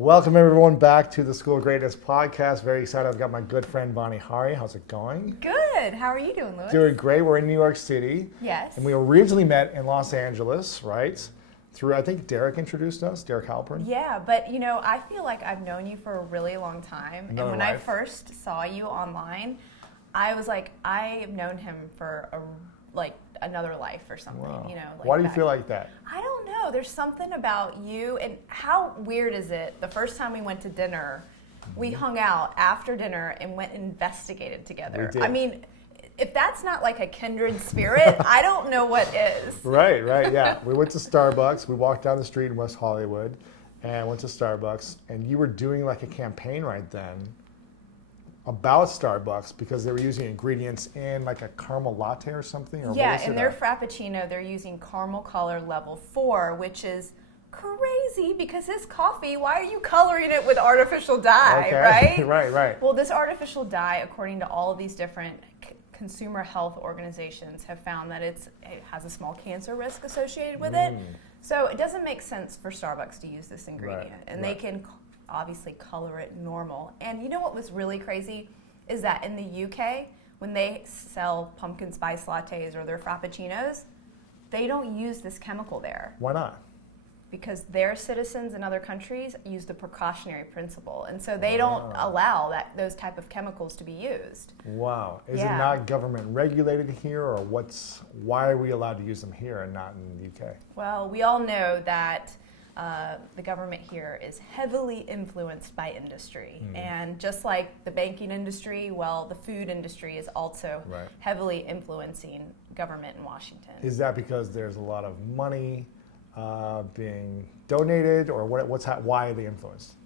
Welcome everyone back to the School of Greatness podcast. Very excited. I've got my good friend Vani Hari. How's it going? Good. How are you doing, Louis? Doing great. We're in New York City. Yes. And we originally met in Los Angeles, right? Through, I think Derek introduced us, Derek Halpern. Yeah, but I feel like I've known you for a really long time. Another and when I life. first saw you online, I was like, I've known him for another life or something. Wow. Like Why do you that. feel like that? I don't know. There's something about you, and how weird is it? The first time we went to dinner, we hung out after dinner and went and investigated together. We did. I mean, if that's not like a kindred spirit, I don't know what is. Right, yeah. We went to Starbucks. We walked down the street in West Hollywood and went to Starbucks. And you were doing like a campaign right then about Starbucks because they were using ingredients in like a caramel latte or something? Or Yeah, in their Frappuccino, they're using caramel color level 4, which is crazy because his coffee, why are you coloring it with artificial dye, Okay. right? Right. Well, this artificial dye, according to all of these different consumer health organizations, have found that it has a small cancer risk associated with it. So it doesn't make sense for Starbucks to use this ingredient. And they can obviously color it normal. And you know what was really crazy is that in the UK, when they sell pumpkin spice lattes or their frappuccinos, they don't use this chemical there. Why not? Because their citizens in other countries use the precautionary principle, and so they don't allow those type of chemicals to be used. Wow. Is it Yeah. not government regulated here, or why are we allowed to use them here and not in the UK? Well, we all know that the government here is heavily influenced by industry. And just like the banking industry, well, the food industry is also heavily influencing government in Washington. Is that because there's a lot of money being donated, or why are they influenced?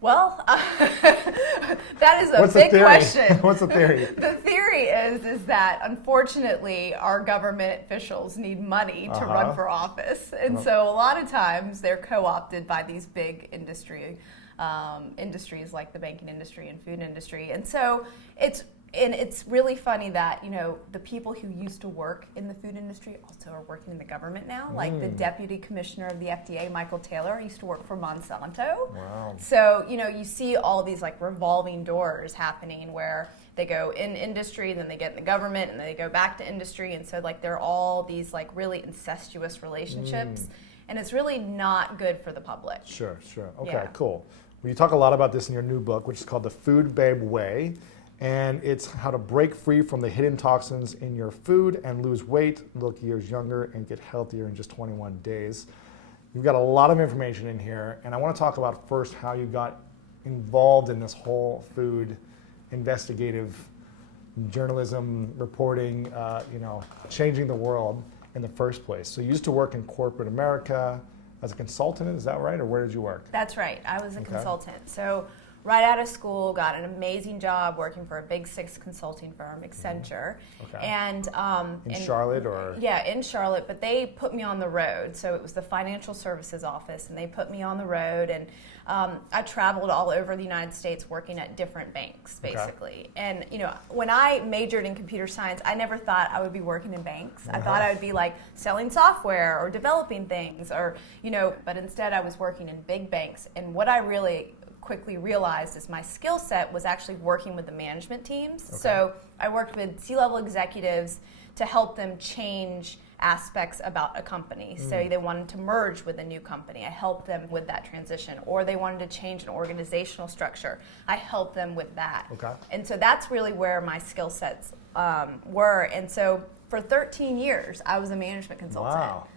Well, that is a What's the big theory? question. What's the theory? The theory is that unfortunately our government officials need money to run for office, and so a lot of times they're co-opted by these big industries like the banking industry and food industry, and so it's really funny that the people who used to work in the food industry also are working in the government now. Like the deputy commissioner of the FDA, Michael Taylor, used to work for Monsanto. Wow. So you see all these like revolving doors happening where they go in industry, then they get in the government, and then they go back to industry, and so like there are all these like really incestuous relationships, and it's really not good for the public. Sure. Okay, Yeah. cool. Well, you talk a lot about this in your new book, which is called The Food Babe Way. And it's how to break free from the hidden toxins in your food and lose weight, look years younger, and get healthier in just 21 days. You've got a lot of information in here, and I want to talk about first how you got involved in this whole food investigative journalism reporting, changing the world in the first place. So you used to work in corporate America as a consultant, is that right? Or where did you work? That's right. I was a consultant. So right out of school, got an amazing job working for a big 6 consulting firm, Accenture. Okay. And In Charlotte, or? Yeah, in Charlotte, but they put me on the road. So it was the financial services office, and they put me on the road, and I traveled all over the United States working at different banks, basically. And when I majored in computer science, I never thought I would be working in banks. I thought I would be like selling software or developing things, or but instead I was working in big banks. And what I really quickly realized is my skill set was actually working with the management teams. Okay. So I worked with C-level executives to help them change aspects about a company. So they wanted to merge with a new company. I helped them with that transition. Or they wanted to change an organizational structure. I helped them with that. Okay. And so that's really where my skill sets were. And so for 13 years, I was a management consultant. Wow.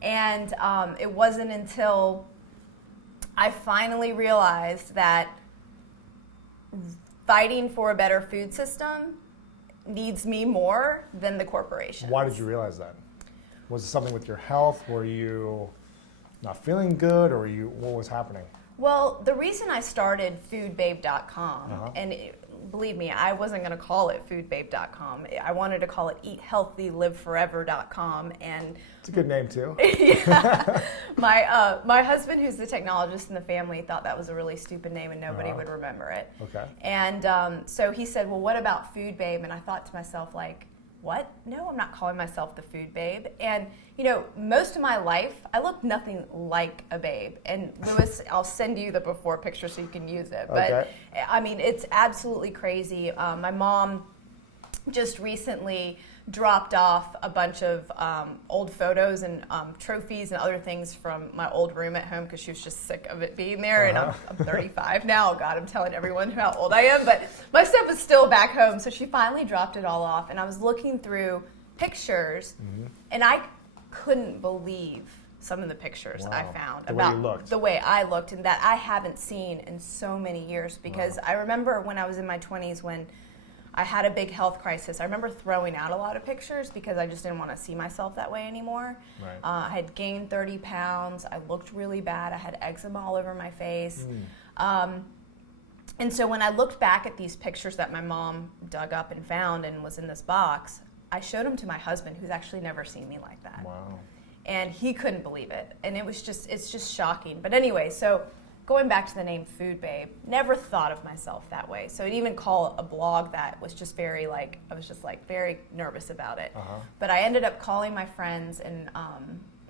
And it wasn't until I finally realized that fighting for a better food system needs me more than the corporations. Why did you realize that? Was it something with your health? Were you not feeling good, or what was happening? Well, the reason I started foodbabe.com, and believe me, I wasn't going to call it foodbabe.com. I wanted to call it eathealthyliveforever.com. And It's a good name too. yeah, my husband, who's the technologist in the family, thought that was a really stupid name and nobody would remember it. Okay. And so he said, well, what about Food Babe? And I thought to myself, like, what? No, I'm not calling myself the food babe. And, most of my life, I look nothing like a babe. And Lewis, I'll send you the before picture so you can use it. But, okay. I mean, it's absolutely crazy. My mom just recently dropped off a bunch of old photos and trophies and other things from my old room at home because she was just sick of it being there. And I'm 35 now. Oh, God, I'm telling everyone how old I am. But my stuff is still back home. So she finally dropped it all off. And I was looking through pictures, and I couldn't believe some of the pictures I found about the way I looked, and that I haven't seen in so many years. Because I remember when I was in my 20s when I had a big health crisis. I remember throwing out a lot of pictures because I just didn't want to see myself that way anymore. Right. I had gained 30 pounds. I looked really bad. I had eczema all over my face. And so when I looked back at these pictures that my mom dug up and found and was in this box, I showed them to my husband, who's actually never seen me like that. Wow. And he couldn't believe it. And it's just shocking. But anyway, so going back to the name Food Babe, never thought of myself that way. So to even call a blog that was just very very nervous about it. But I ended up calling my friends and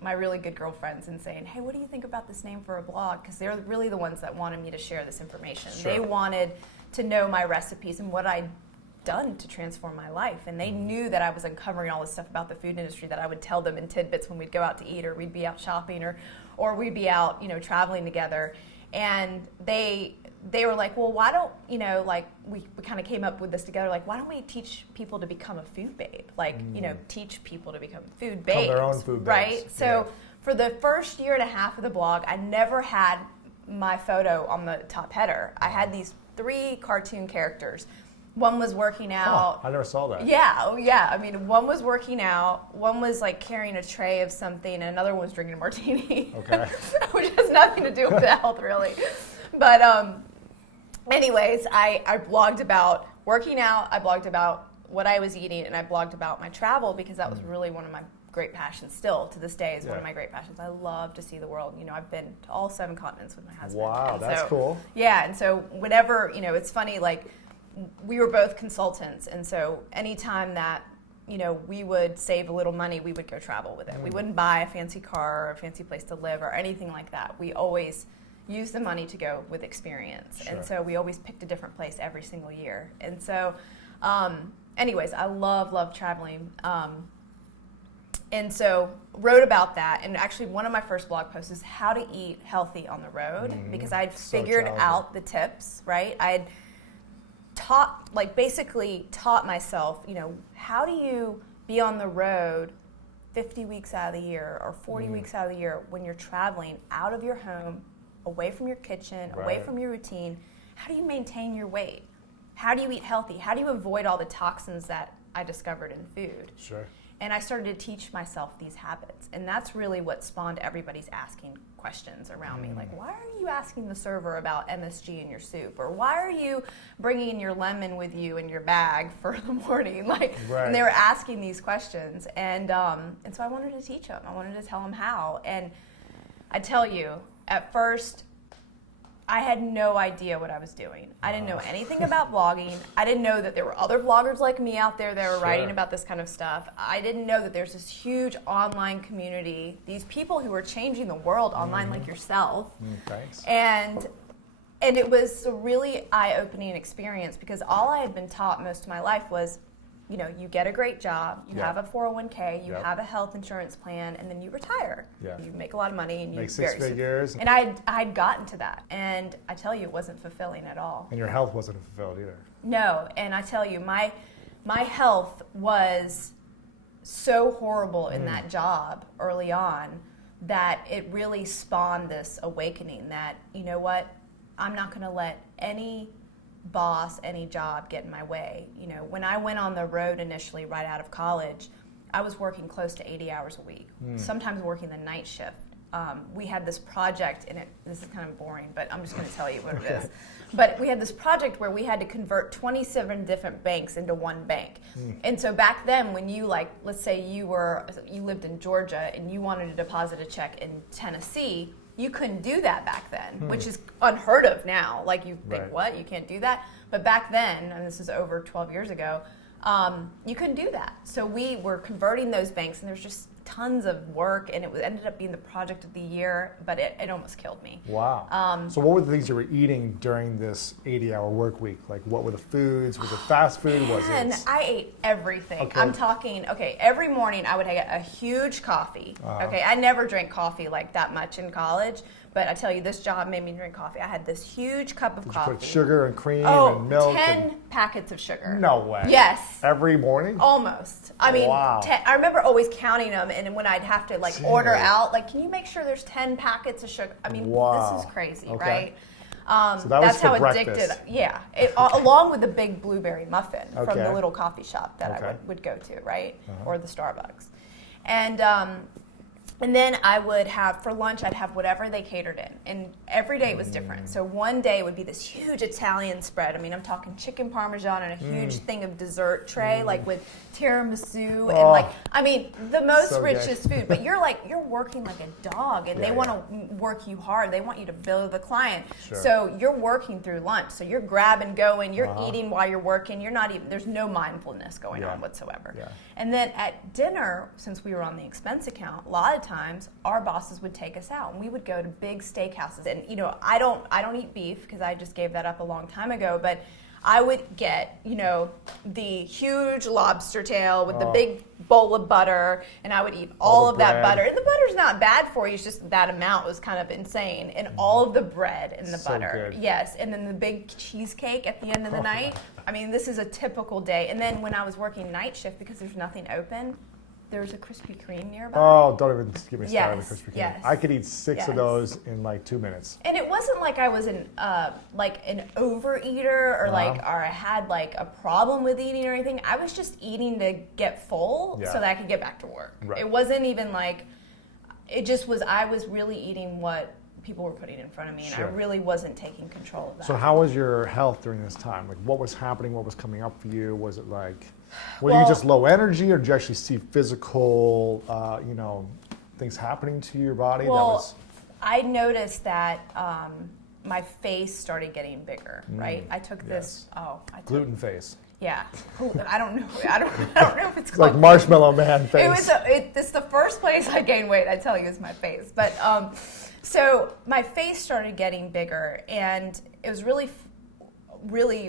my really good girlfriends and saying, hey, what do you think about this name for a blog? Because they're really the ones that wanted me to share this information. Sure. They wanted to know my recipes and what I'd done to transform my life. And they knew that I was uncovering all this stuff about the food industry that I would tell them in tidbits when we'd go out to eat or we'd be out shopping or we'd be out, traveling together. And they were like, well, why don't, we kind of came up with this together, like, why don't we teach people to become a food babe? Like, teach people to become food babes. Become their own food babes. Right? So for the first year and a half of the blog, I never had my photo on the top header. I had these 3 cartoon characters. One was working out. I never saw that. Yeah, oh yeah. I mean, one was working out, one was like carrying a tray of something, and another one was drinking a martini. Okay. Which has nothing to do with health, really. But anyways, I blogged about working out, I blogged about what I was eating, and I blogged about my travel because that was really one of my great passions still to this day is one of my great passions. I love to see the world. I've been to all 7 continents with my husband. Wow, that's cool. Yeah, and so whenever, it's funny, like, we were both consultants, and so anytime that we would save a little money, we would go travel with it. We wouldn't buy a fancy car or a fancy place to live or anything like that. We always used the money to go with experience. Sure. And so we always picked a different place every single year. And so anyways, I love traveling. And so wrote about that, and actually one of my first blog posts is how to eat healthy on the road because I'd figured out the tips, right? I'd basically taught myself, how do you be on the road 50 weeks out of the year or 40 weeks out of the year when you're traveling out of your home, away from your kitchen, away from your routine? How do you maintain your weight? How do you eat healthy? How do you avoid all the toxins that I discovered in food? Sure. And I started to teach myself these habits. And that's really what spawned everybody's asking questions around me. Like, why are you asking the server about MSG in your soup? Or why are you bringing your lemon with you in your bag for the morning? And they were asking these questions. And so I wanted to teach them. I wanted to tell them how. And I tell you, at first, I had no idea what I was doing. I didn't know anything about blogging. I didn't know that there were other bloggers like me out there that were writing about this kind of stuff. I didn't know that there's this huge online community, these people who are changing the world online like yourself. Thanks. And it was a really eye-opening experience because all I had been taught most of my life was, you get a great job, you have a 401k, you have a health insurance plan, and then you retire. Yeah. You make a lot of money and you make 6 figures. And I'd gotten to that, and I tell you, it wasn't fulfilling at all. And your health wasn't fulfilled either. No, and I tell you, my health was so horrible in that job early on that it really spawned this awakening that, you know what, I'm not going to let any boss, any job get in my way. When I went on the road initially right out of college, I was working close to 80 hours a week, sometimes working the night shift. We had this project, and this is kind of boring, but I'm just going to tell you what it is. But we had this project where we had to convert 27 different banks into one bank. And so back then, when you let's say you lived in Georgia and you wanted to deposit a check in Tennessee, you couldn't do that back then, which is unheard of now. Like, you think, what? You can't do that? But back then, and this is over 12 years ago, you couldn't do that. So we were converting those banks, and there's just tons of work, and ended up being the project of the year, but it almost killed me. Wow. So what were the things you were eating during this 80-hour work week? Like, what were the foods? Was it fast food? Was And it? I ate everything. Okay. I'm talking, every morning I would get a huge coffee. Okay, I never drank coffee like that much in college, but I tell you, this job made me drink coffee. I had this huge cup of coffee. Did you put sugar and cream and milk? 10 packets of sugar. No way. Yes. Every morning? Almost. I mean, wow. 10, I remember always counting them, and when I'd have to order out, can you make sure there's 10 packets of sugar? I mean, this is crazy, right? So that was that's for how breakfast. addicted. Yeah, along with the big blueberry muffin from the little coffee shop that I would go to, right, or the Starbucks, and then I would have, for lunch, I'd have whatever they catered in. And every day was different. So one day would be this huge Italian spread. I mean, I'm talking chicken parmesan and a huge thing of dessert tray, with tiramisu and the most so richest food. But you're working like a dog, and they want to work you hard. They want you to bill the client. Sure. So you're working through lunch. So you're grabbing, going, you're eating while you're working. You're not even, there's no mindfulness going on whatsoever. Yeah. And then at dinner, since we were on the expense account, a lot of times our bosses would take us out, and we would go to big steakhouses. And I don't eat beef because I just gave that up a long time ago, but I would get, the huge lobster tail with the big bowl of butter, and I would eat all of that butter. And the butter's not bad for you, it's just that amount was kind of insane. And all of the bread and the butter. Good. Yes, and then the big cheesecake at the end of the night. I mean, this is a typical day. And then when I was working night shift, because there's nothing open, there's a Krispy Kreme nearby. Oh, don't even get me started with Krispy Kreme. Yes. I could eat 6 of those in 2 minutes. And it wasn't like I was an overeater or or I had a problem with eating or anything. I was just eating to get full so that I could get back to work. Right. It wasn't even it just was, I was really eating what people were putting in front of me, and Sure. I really wasn't taking control of that. So how was your health during this time? What was happening? What was coming up for you? Was it were you just low energy, or did you actually see physical, things happening to your body? Well, I noticed that my face started getting bigger, right? I took this, gluten face. Yeah, I don't know. I don't know if it's It's called like Marshmallow Man face. It's the first place I gained weight, I tell you, is my face. But so my face started getting bigger, and it was really,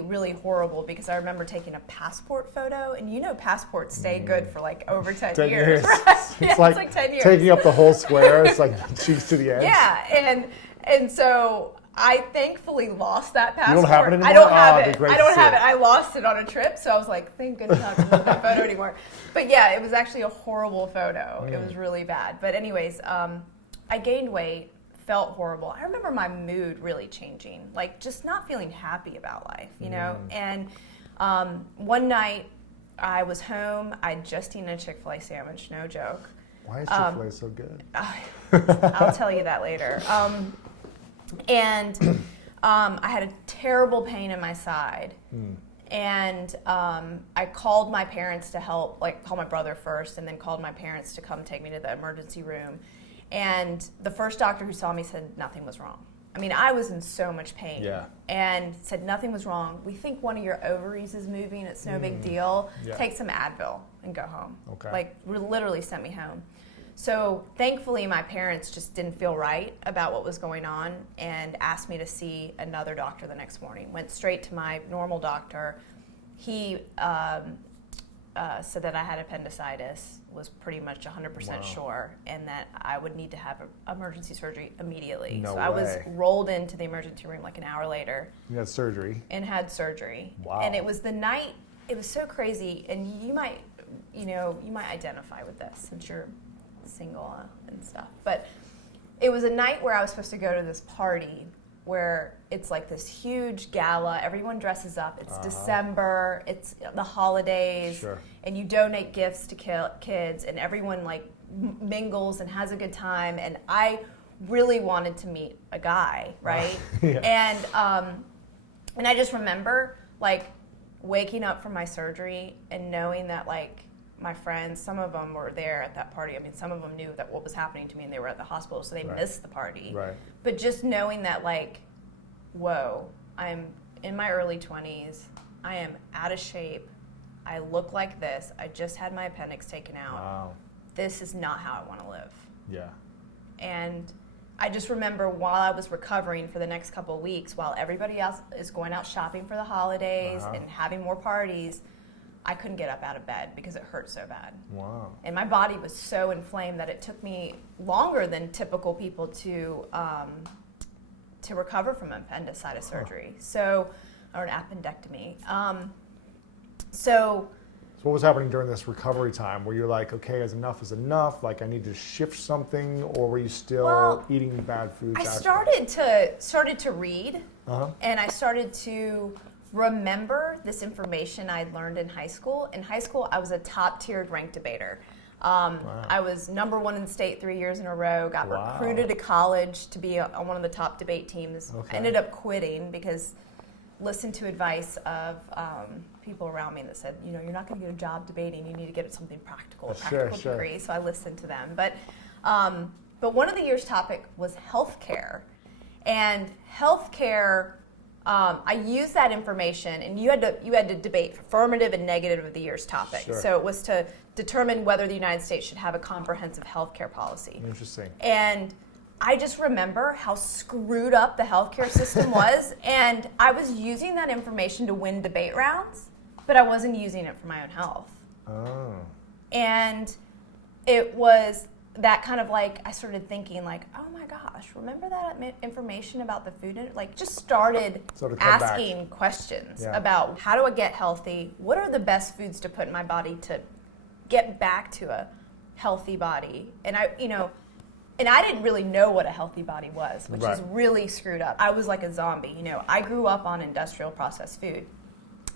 really horrible, because I remember taking a passport photo, and passports stay good for over 10 years. Right? It's it's like 10 years. Taking up the whole square. It's like cheeks to the edge. Yeah, and so I thankfully lost that passport. You don't have it anymore? I don't have it'd it. be great I to don't see have it. I lost it on a trip, so I was like, thank goodness I don't have that photo anymore. But yeah, it was actually a horrible photo. It was really bad. But anyways, I gained weight, felt horrible. I remember my mood really changing, just not feeling happy about life, And one night I was home. I'd just eaten a Chick-fil-A sandwich, no joke. Why is Chick-fil-A so good? I'll tell you that later. And I had a terrible pain in my side. And I called my parents to help, called my brother first, and then called my parents to come take me to the emergency room. And the first doctor who saw me said nothing was wrong. I mean, I was in so much pain. Yeah. And said nothing was wrong. We think one of your ovaries is moving. It's no big deal. Yeah. Take some Advil and go home. Okay. Literally sent me home. So thankfully, my parents just didn't feel right about what was going on and asked me to see another doctor the next morning. Went straight to my normal doctor. He said that I had appendicitis, was pretty much 100% sure, and that I would need to have emergency surgery immediately. No so I was way. rolled into the emergency room an hour later. You had surgery. And had surgery. Wow. And it was the night, it was so crazy, and you might identify with this since you're single and stuff. But it was a night where I was supposed to go to this party where it's this huge gala, everyone dresses up, it's December, it's the holidays, Sure. and you donate gifts to kids, and everyone mingles and has a good time, and I really wanted to meet a guy, right? Yeah. And I just remember waking up from my surgery and knowing that my friends, some of them were there at that party. I mean, some of them knew that what was happening to me, and they were at the hospital, so they missed the party. Right. But just knowing that, whoa, I'm in my early 20s, I am out of shape, I look like this. I just had my appendix taken out. Wow. This is not how I want to live. Yeah. And I just remember while I was recovering for the next couple of weeks, while everybody else is going out shopping for the holidays and having more parties, I couldn't get up out of bed because it hurt so bad. Wow. And my body was so inflamed that it took me longer than typical people to recover from appendicitis surgery. So, or an appendectomy. So what was happening during this recovery time? Were you like, okay, enough is enough? Like, I need to shift something, or were you still eating bad foods? I started to read, and I started to remember this information I'd learned in high school. In high school, I was a top-tiered ranked debater. I was number 1 in the state 3 years in a row, got recruited to college to be on one of the top debate teams. Okay. Ended up quitting because listened to advice of people around me that said, you're not going to get a job debating, you need to get something practical, a practical degree. So I listened to them. But one of the year's topic was healthcare. And healthcare, I used that information, and you had to debate affirmative and negative of the year's topic. Sure. So it was to determine whether the United States should have a comprehensive healthcare policy. Interesting. And I just remember how screwed up the healthcare system was, and I was using that information to win debate rounds, but I wasn't using it for my own health. Oh. And it was that kind of I started thinking oh my gosh, remember that information about the food? Just started asking questions about how do I get healthy? What are the best foods to put in my body to get back to a healthy body? And I didn't really know what a healthy body was, which is really screwed up. I was like a zombie. I grew up on industrial processed food.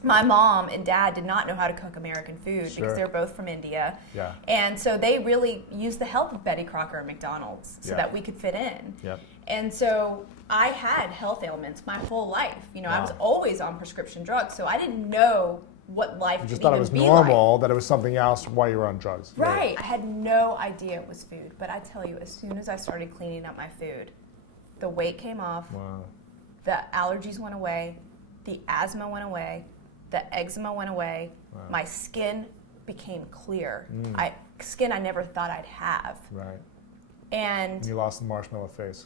My mom and dad did not know how to cook American food because they're both from India. Yeah. And so they really used the help of Betty Crocker and McDonald's so that we could fit in. Yep. And so I had health ailments my whole life. I was always on prescription drugs, so I didn't know what life could even be like. You just thought it was normal, that it was something else while you were on drugs. Right. I had no idea it was food. But I tell you, as soon as I started cleaning up my food, the weight came off, the allergies went away, the asthma went away, the eczema went away, my skin became clear. Skin I never thought I'd have. Right. And you lost the marshmallow face.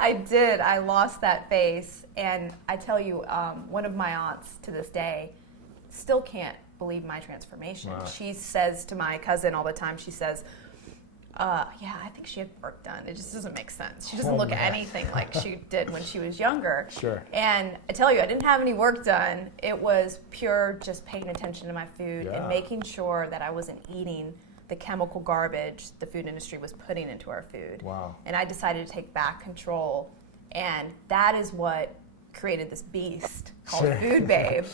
I did. I lost that face. And I tell you, one of my aunts to this day still can't believe my transformation. Wow. She says to my cousin all the time, she says, I think she had work done. It just doesn't make sense. She doesn't look at anything like she did when she was younger. Sure. And I tell you, I didn't have any work done. It was pure just paying attention to my food and making sure that I wasn't eating the chemical garbage the food industry was putting into our food. Wow. And I decided to take back control. And that is what created this beast called Food Babe.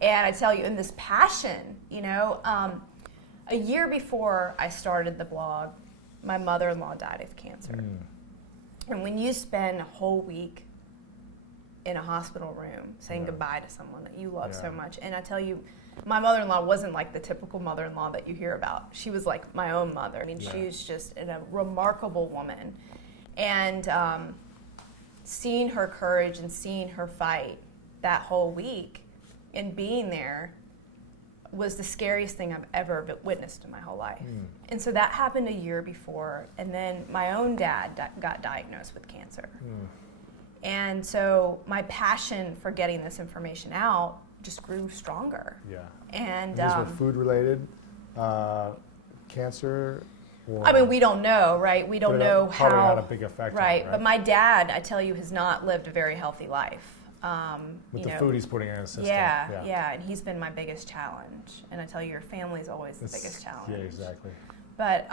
And I tell you, in this passion, a year before I started the blog, my mother-in-law died of cancer. And when you spend a whole week in a hospital room saying goodbye to someone that you love so much, and I tell you, my mother-in-law wasn't like the typical mother-in-law that you hear about. She was like my own mother. I mean, she's just a remarkable woman. And seeing her courage and seeing her fight that whole week and being there was the scariest thing I've ever witnessed in my whole life. And so that happened a year before, and then my own dad got diagnosed with cancer. And so my passion for getting this information out just grew stronger. Yeah. And these were food-related cancer? I mean, we don't know, right? We don't know how. Probably had a big effect on it, right? But my dad, I tell you, has not lived a very healthy life. With the food he's putting in his system. Yeah, and he's been my biggest challenge. And I tell you, your family's always the biggest challenge. Yeah, exactly. But,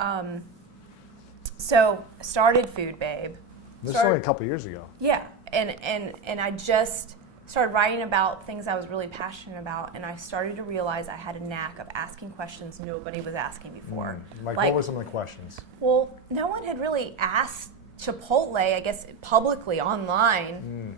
so I started Food Babe. This was only a couple years ago. Yeah, and I just started writing about things I was really passionate about, and I started to realize I had a knack of asking questions nobody was asking before. Like what were some of the questions? Well, no one had really asked Chipotle, I guess publicly online,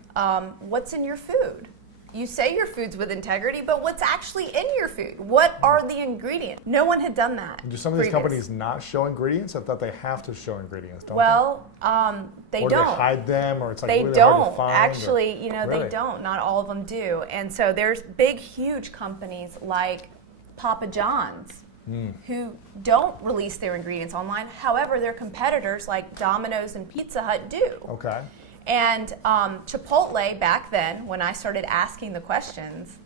what's in your food? you say your food's with integrity, but what's actually in your food? What are the ingredients? No one had done that. Do some of these companies not show ingredients? I thought they have to show ingredients, don't well, they? They or don't. They hide them, or it's like they really don't. hard to find? Actually, Really? they don't. Not all of them do. And so there's big, huge companies like Papa John's who don't release their ingredients online. However, their competitors like Domino's and Pizza Hut do. Okay. And Chipotle, back then, when I started asking the questions,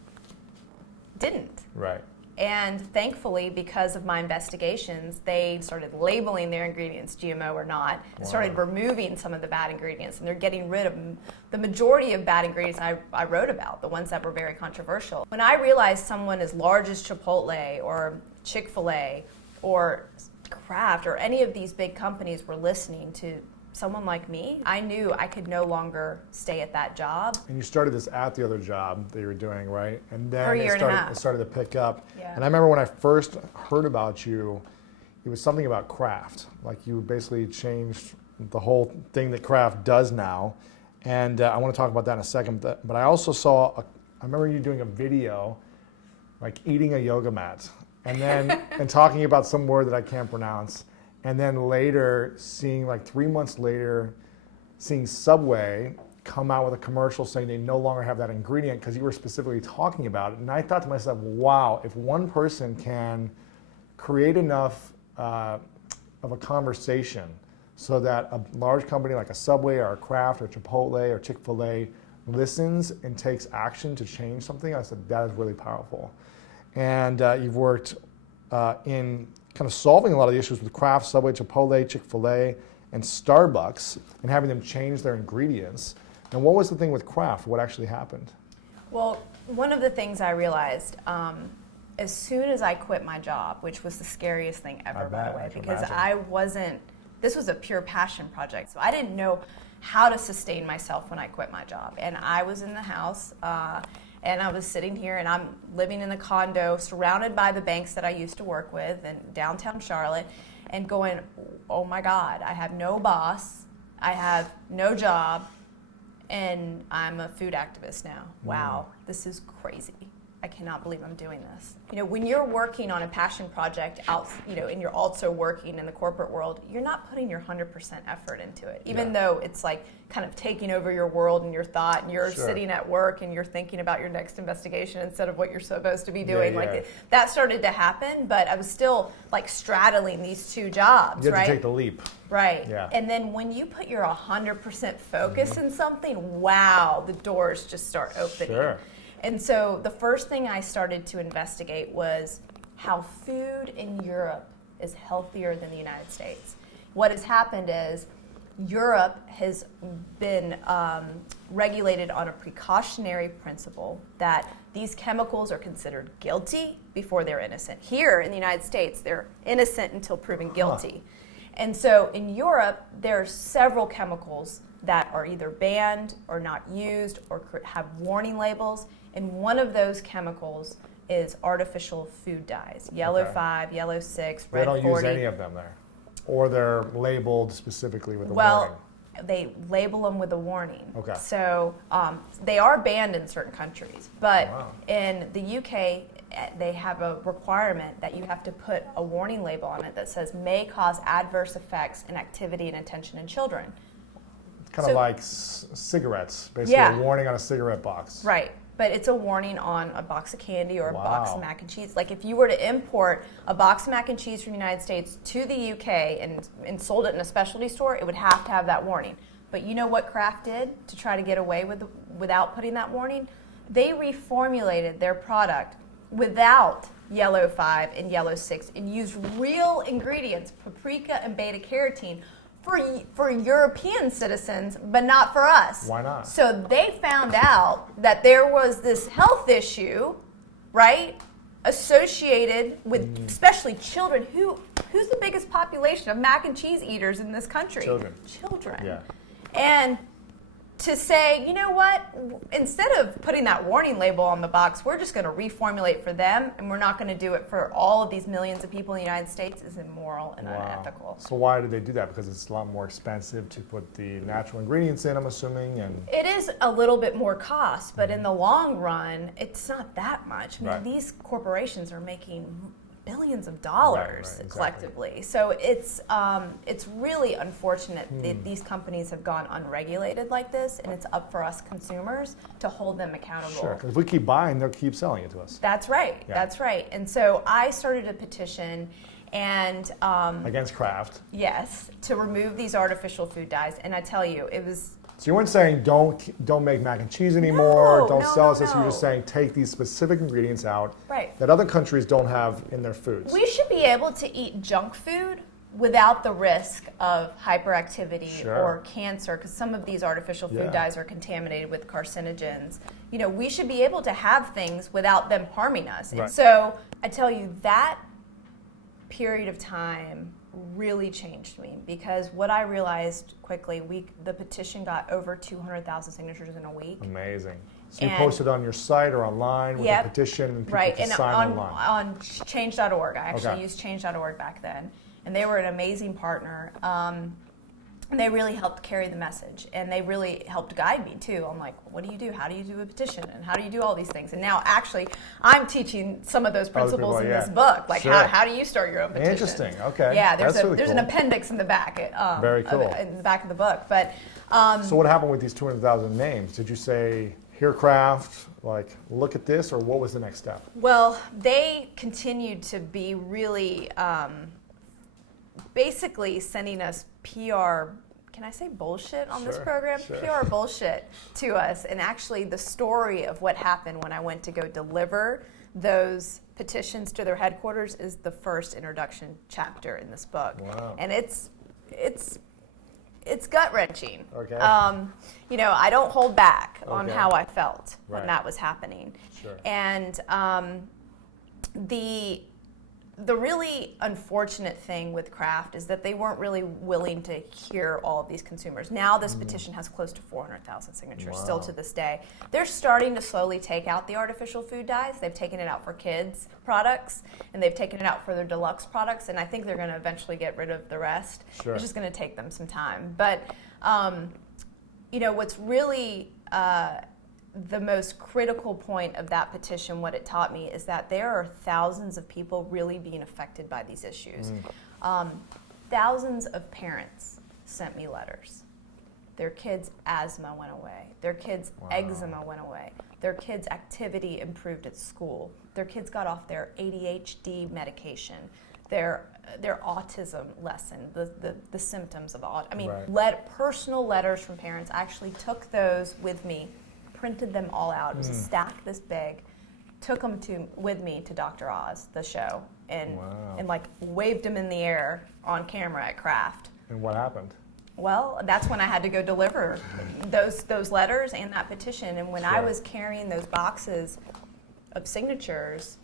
didn't. Right. And thankfully, because of my investigations, they started labeling their ingredients, GMO or not, and started removing some of the bad ingredients. And they're getting rid of the majority of bad ingredients I wrote about, the ones that were very controversial. When I realized someone as large as Chipotle or Chick-fil-A or Kraft or any of these big companies were listening to someone like me, I knew I could no longer stay at that job. And you started this at the other job that you were doing, right? And then For a year and a half. It started to pick up. Yeah. And I remember when I first heard about you, it was something about Kraft. Like you basically changed the whole thing that Kraft does now. And I want to talk about that in a second. But I also I remember you doing a video, like eating a yoga mat. And then and talking about some word that I can't pronounce. And then later, seeing like 3 months later, seeing Subway come out with a commercial saying they no longer have that ingredient because you were specifically talking about it. And I thought to myself, wow, if one person can create enough of a conversation so that a large company like a Subway or a Kraft or Chipotle or Chick-fil-A listens and takes action to change something, I said, that is really powerful. And you've worked in kind of solving a lot of the issues with Kraft, Subway, Chipotle, Chick-fil-A, and Starbucks, and having them change their ingredients. And what was the thing with Kraft? What actually happened? Well, one of the things I realized as soon as I quit my job, which was the scariest thing ever, by the way, because this was a pure passion project. So I didn't know how to sustain myself when I quit my job. And I was in the house, and I was sitting here, and I'm living in a condo surrounded by the banks that I used to work with in downtown Charlotte, and going, oh my God, I have no boss, I have no job, and I'm a food activist now. Wow, this is crazy. I cannot believe I'm doing this. When you're working on a passion project out, and you're also working in the corporate world, you're not putting your 100% effort into it, even though it's like kind of taking over your world and your thought, and you're sitting at work and you're thinking about your next investigation instead of what you're supposed to be doing. That started to happen, but I was still like straddling these two jobs, You had to take the leap. Right. Yeah. And then when you put your 100% focus in something, wow, the doors just start opening. Sure. And so the first thing I started to investigate was how food in Europe is healthier than the United States. What has happened is Europe has been regulated on a precautionary principle that these chemicals are considered guilty before they're innocent. Here in the United States, they're innocent until proven guilty. And so in Europe, there are several chemicals that are either banned or not used or have warning labels. And one of those chemicals is artificial food dyes. Yellow 5, yellow 6, red 40. They don't use any of them there. Or they're labeled specifically with a warning. They label them with a warning. Okay. So they are banned in certain countries. But in the UK, they have a requirement that you have to put a warning label on it that says may cause adverse effects in activity and attention in children. It's kind of like cigarettes, basically a warning on a cigarette box. Right. But it's a warning on a box of candy or a box of mac and cheese. Like if you were to import a box of mac and cheese from the United States to the UK and sold it in a specialty store, it would have to have that warning. But you know what Kraft did to try to get away without putting that warning? They reformulated their product without yellow 5 and yellow 6 and used real ingredients, paprika and beta carotene, for European citizens, but not for us. Why not? So they found out that there was this health issue, right, associated with especially children. Who's the biggest population of mac and cheese eaters in this country? Children. Children. Yeah. And to say, you know what, instead of putting that warning label on the box, we're just going to reformulate for them, and we're not going to do it for all of these millions of people in the United States is immoral and unethical. So why do they do that? Because it's a lot more expensive to put the natural ingredients in, I'm assuming? And it is a little bit more cost, but in the long run, it's not that much. I mean, these corporations are making billions of dollars collectively. So it's really unfortunate that these companies have gone unregulated like this, and it's up for us consumers to hold them accountable. Sure, because if we keep buying, they'll keep selling it to us. That's right. Yeah. That's right. And so I started a petition and against Kraft. Yes, to remove these artificial food dyes. And I tell you, it was. So you weren't saying don't make mac and cheese anymore, don't sell this. You were just saying take these specific ingredients out that other countries don't have in their foods. We should be able to eat junk food without the risk of hyperactivity or cancer, because some of these artificial food dyes are contaminated with carcinogens. You know, we should be able to have things without them harming us. And so I tell you, that period of time really changed me, because what I realized quickly, the petition got over 200,000 signatures in a week. Amazing. So you posted on your site or online with a petition and people could sign online? On change.org. I actually used change.org back then, and they were an amazing partner. And they really helped carry the message, and they really helped guide me too. I'm like, what do you do? How do you do a petition? And how do you do all these things? And now actually I'm teaching some of those principles in this book. Like how do you start your own petition? Interesting, okay. Yeah, there's an appendix in the back. Very cool. In the back of the book. But so what happened with these 200,000 names? Did you say, here Kraft, like, look at this, or what was the next step? Well, they continued to be really basically sending us PR, can I say bullshit on this program? PR bullshit to us. And actually the story of what happened when I went to go deliver those petitions to their headquarters is the first introduction chapter in this book. Wow. And it's gut-wrenching. Okay. You know, I don't hold back on how I felt when that was happening. Sure. And the really unfortunate thing with Kraft is that they weren't really willing to hear all of these consumers. Now this petition has close to 400,000 signatures still to this day. They're starting to slowly take out the artificial food dyes. They've taken it out for kids' products, and they've taken it out for their deluxe products, and I think they're going to eventually get rid of the rest. Sure. It's just going to take them some time. But, you know, what's really the most critical point of that petition, what it taught me, is that there are thousands of people really being affected by these issues. Thousands of parents sent me letters. Their kids' asthma went away. Their kids' eczema went away. Their kids' activity improved at school. Their kids got off their ADHD medication. Their autism lessened, the symptoms of autism. I mean, personal letters from parents. I actually took those with me, printed them all out. It was a stack this big. Took them with me to Dr. Oz, the show, and like waved them in the air on camera at Kraft. And what happened? Well, that's when I had to go deliver those letters and that petition. And when I was carrying those boxes of signatures,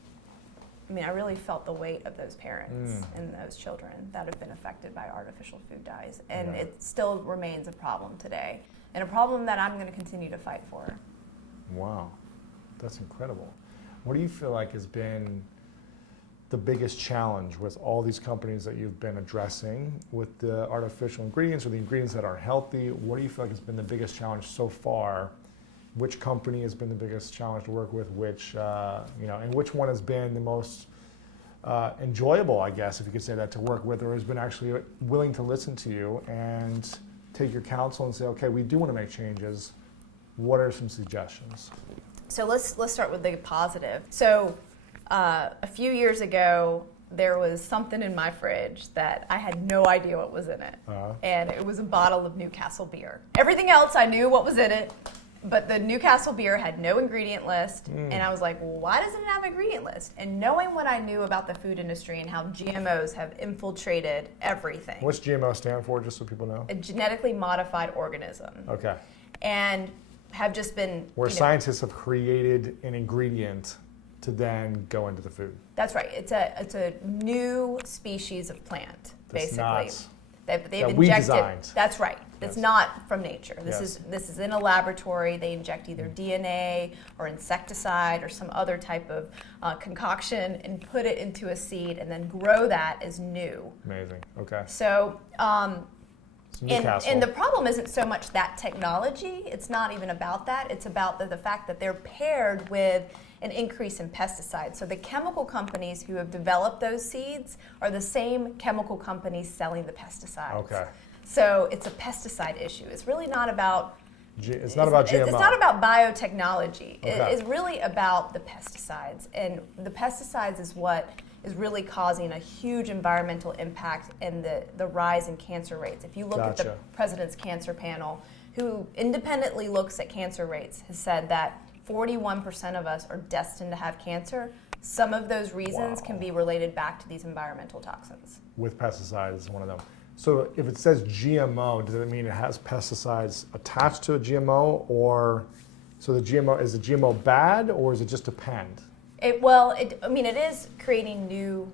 I mean, I really felt the weight of those parents and those children that have been affected by artificial food dyes. And it still remains a problem today, and a problem that I'm going to continue to fight for. Wow, that's incredible. What do you feel like has been the biggest challenge with all these companies that you've been addressing with the artificial ingredients or the ingredients that are healthy? What do you feel like has been the biggest challenge so far? Which company has been the biggest challenge to work with? Which, and which one has been the most enjoyable, I guess, if you could say that, to work with, or has been actually willing to listen to you and take your counsel and say, okay, we do want to make changes. What are some suggestions? So let's start with the positive. So a few years ago, there was something in my fridge that I had no idea what was in it. And it was a bottle of Newcastle beer. Everything else, I knew what was in it, but the Newcastle beer had no ingredient list. And I was like, well, why doesn't it have an ingredient list? And knowing what I knew about the food industry and how GMOs have infiltrated everything. What's GMO stand for, just so people know? A genetically modified organism. Okay. And have just been... Where scientists have created an ingredient to then go into the food. That's right. It's a new species of plant, basically. They've we injected. designed. That's right. It's Yes. not from nature. This Yes. is in a laboratory. They inject either DNA or insecticide or some other type of concoction and put it into a seed and then grow that as new. Amazing. Okay. So. Newcastle. And the problem isn't so much that technology. It's not even about that. It's about the fact that they're paired with an increase in pesticides. So the chemical companies who have developed those seeds are the same chemical companies selling the pesticides. Okay. So it's a pesticide issue. It's really not about. It's not about GMO. It's not about biotechnology. Okay. It's really about the pesticides, and the pesticides is what is really causing a huge environmental impact and the rise in cancer rates. If you look at the Gotcha. President's Cancer Panel, who independently looks at cancer rates, has said that 41% of us are destined to have cancer. Some of those reasons can be related back to these environmental toxins. With pesticides is one of them. So if it says GMO, does it mean it has pesticides attached to a GMO, or so the GMO is the GMO bad, or is it just depend? It is creating new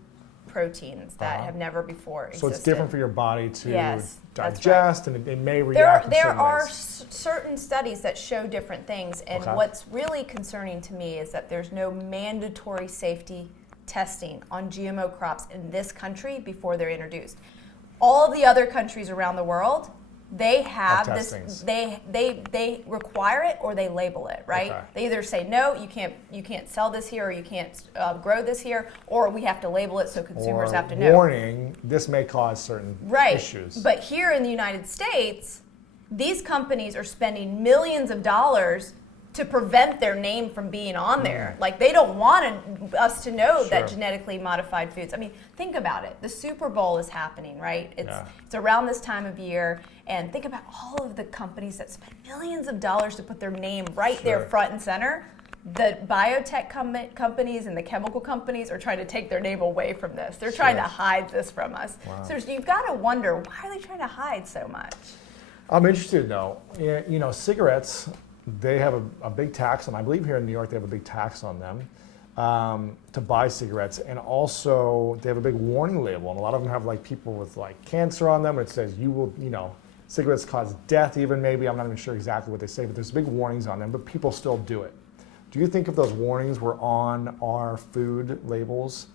proteins that have never before existed. So it's different for your body to Yes, that's digest, right. and it may react. There in certain are ways. certain studies that show different things, and Okay. what's really concerning to me is that there's no mandatory safety testing on GMO crops in this country before they're introduced. All the other countries around the world, they have this. testings. They require it or they label it, right? Okay. They either say no, you can't sell this here, or you can't grow this here, or we have to label it so consumers Or have to know. warning, this may cause certain issues. But here in the United States, these companies are spending millions of dollars to prevent their name from being on there. Like, they don't want us to know that Sure. genetically modified foods. I mean, think about it. The Super Bowl is happening, right? It's around this time of year, and think about all of the companies that spend millions of dollars to put their name right there Sure. front and center. The biotech companies and the chemical companies are trying to take their name away from this. They're trying to hide this from us. Wow. So you've got to wonder, why are they trying to hide so much? I'm interested though. You know, cigarettes, they have a big tax, and I believe here in New York they have a big tax on them to buy cigarettes, and also they have a big warning label, and a lot of them have like people with like cancer on them. It says cigarettes cause death, even maybe. I'm not even sure exactly what they say, but there's big warnings on them. But people still do it. Do you think if those warnings were on our food labels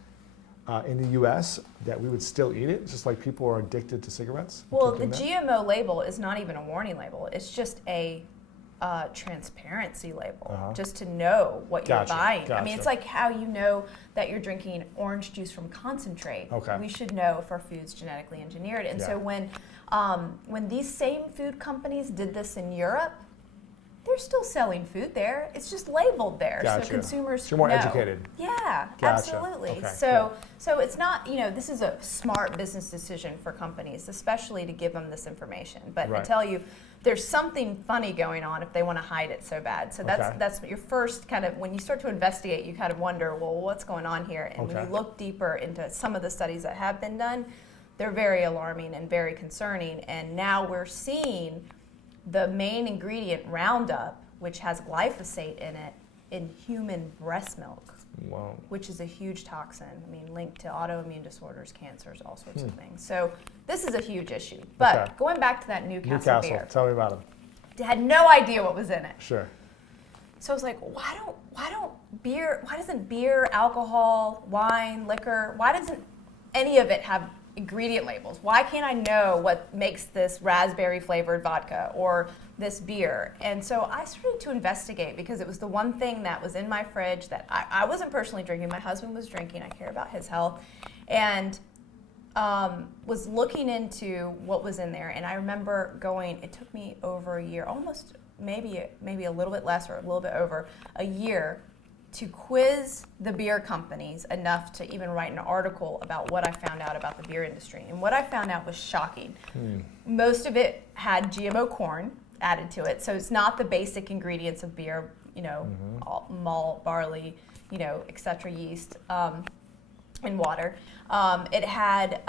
in the U.S., that we would still eat it, just like people are addicted to cigarettes? Well, the GMO label is not even a warning label. It's just a transparency label, just to know what you're buying. I mean, it's like how you know that you're drinking orange juice from concentrate. Okay. We should know if our food's genetically engineered. And so when these same food companies did this in Europe, they're still selling food there. It's just labeled there, so consumers So you're more know. educated. Yeah, Gotcha. absolutely. Okay, So it's not, this is a smart business decision for companies, especially to give them this information. But I tell you, there's something funny going on if they want to hide it so bad. So that's your first kind of, when you start to investigate, you kind of wonder, well, what's going on here? And when you look deeper into some of the studies that have been done, they're very alarming and very concerning. And now we're seeing the main ingredient, Roundup, which has glyphosate in it, in human breast milk. Wow. Which is a huge toxin. I mean, linked to autoimmune disorders, cancers, all sorts of things. So this is a huge issue. But going back to that Newcastle beer, tell me about it. I had no idea what was in it. Sure. So I was like, why doesn't beer, alcohol, wine, liquor, why doesn't any of it have ingredient labels? Why can't I know what makes this raspberry flavored vodka or this beer? And so I started to investigate, because it was the one thing that was in my fridge that I wasn't personally drinking. My husband was drinking. I care about his health. And was looking into what was in there. And I remember it took me over a year, almost maybe a little bit less or a little bit over a year, to quiz the beer companies enough to even write an article about what I found out about the beer industry. And what I found out was shocking. Most of it had GMO corn added to it, so it's not the basic ingredients of beer, malt, barley, etc., yeast, and water. It had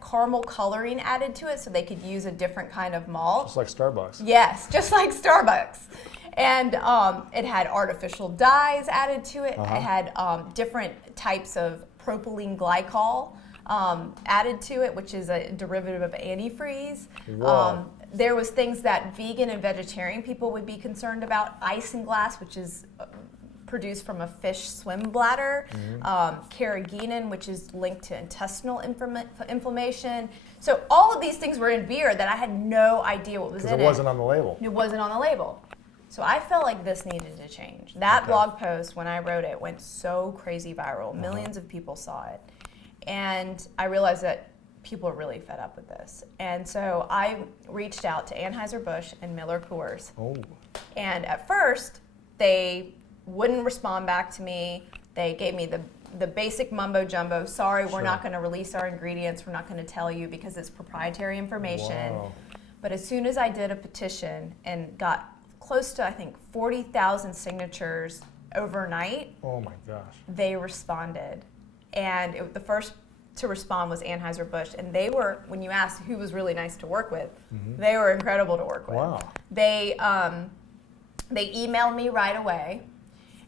caramel coloring added to it, so they could use a different kind of malt. Just like Starbucks. Yes, just like Starbucks. And it had artificial dyes added to it. It had different types of propylene glycol added to it, which is a derivative of antifreeze. Wow. There was things that vegan and vegetarian people would be concerned about. Isinglass, which is produced from a fish swim bladder. Carrageenan, which is linked to intestinal inflammation. So all of these things were in beer that I had no idea what was in it. Because it wasn't on the label. It wasn't on the label. So I felt like this needed to change. That blog post, when I wrote it, went so crazy viral. Millions of people saw it. And I realized that people are really fed up with this. And so I reached out to Anheuser-Busch and Miller Coors. Oh. And at first, they wouldn't respond back to me. They gave me the basic mumbo jumbo. Sorry, we're not going to release our ingredients. We're not going to tell you because it's proprietary information. Wow. But as soon as I did a petition and got close to, I think, 40,000 signatures overnight, Oh my gosh. they responded. And the first to respond was Anheuser-Busch. And they were, when you asked who was really nice to work with, they were incredible to work with. Wow. They emailed me right away.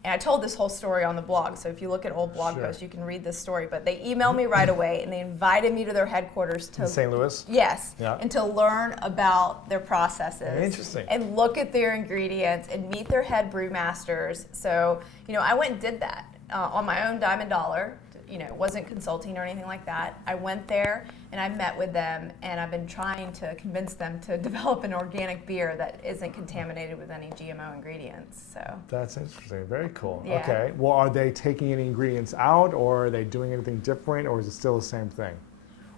And I told this whole story on the blog, so if you look at old blog posts, you can read this story. But they emailed me right away, and they invited me to their headquarters In St. Louis? Yes, Yeah. and to learn about their processes. Interesting. And look at their ingredients and meet their head brewmasters. So, I went and did that on my own dime and dollar. Wasn't consulting or anything like that. I went there and I met with them, and I've been trying to convince them to develop an organic beer that isn't contaminated with any GMO ingredients. So That's interesting. Very cool. Yeah. Okay. Well, are they taking any ingredients out, or are they doing anything different, or is it still the same thing?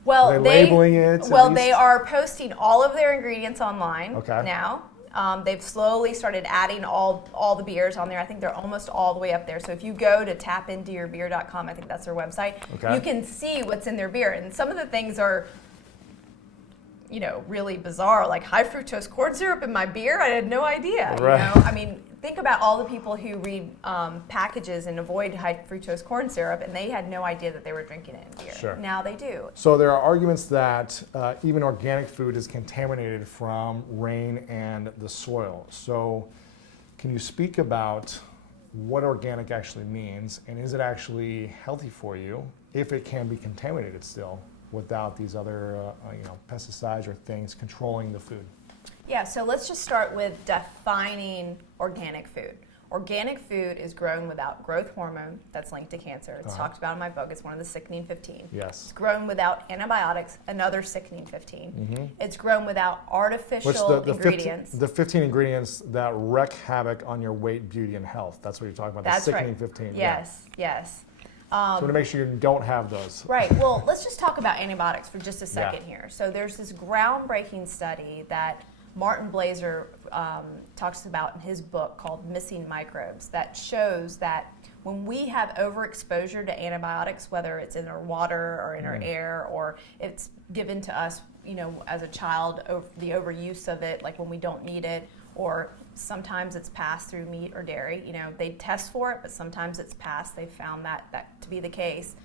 well, Are they labeling it? Well, at they least? are posting all of their ingredients online Okay. now. They've slowly started adding all the beers on there. I think they're almost all the way up there. So if you go to tapintoyourbeer.com, I think that's their website, Okay. you can see what's in their beer. And some of the things are, really bizarre, like high fructose corn syrup in my beer. I had no idea. Right. I mean, think about all the people who read packages and avoid high fructose corn syrup, and they had no idea that they were drinking it in beer. Sure. Now they do. So there are arguments that even organic food is contaminated from rain and the soil. So can you speak about what organic actually means, and is it actually healthy for you if it can be contaminated still without these other pesticides or things controlling the food? Yeah, so let's just start with defining organic food. Organic food is grown without growth hormone that's linked to cancer. It's talked about in my book. It's one of the sickening 15. Yes. It's grown without antibiotics, another sickening 15. It's grown without artificial the ingredients. 15 ingredients that wreak havoc on your weight, beauty, and health. That's what you're talking about, That's the sickening right. 15. Yes, yes. So we want to make sure you don't have those. Right. Well, let's just talk about antibiotics for just a second Yeah. here. So there's this groundbreaking study that Martin Blaser talks about in his book called Missing Microbes that shows that when we have overexposure to antibiotics, whether it's in our water or in our air, or it's given to us, as a child, the overuse of it, like when we don't need it, or sometimes it's passed through meat or dairy. They test for it, but sometimes it's passed. They've found that to be the case.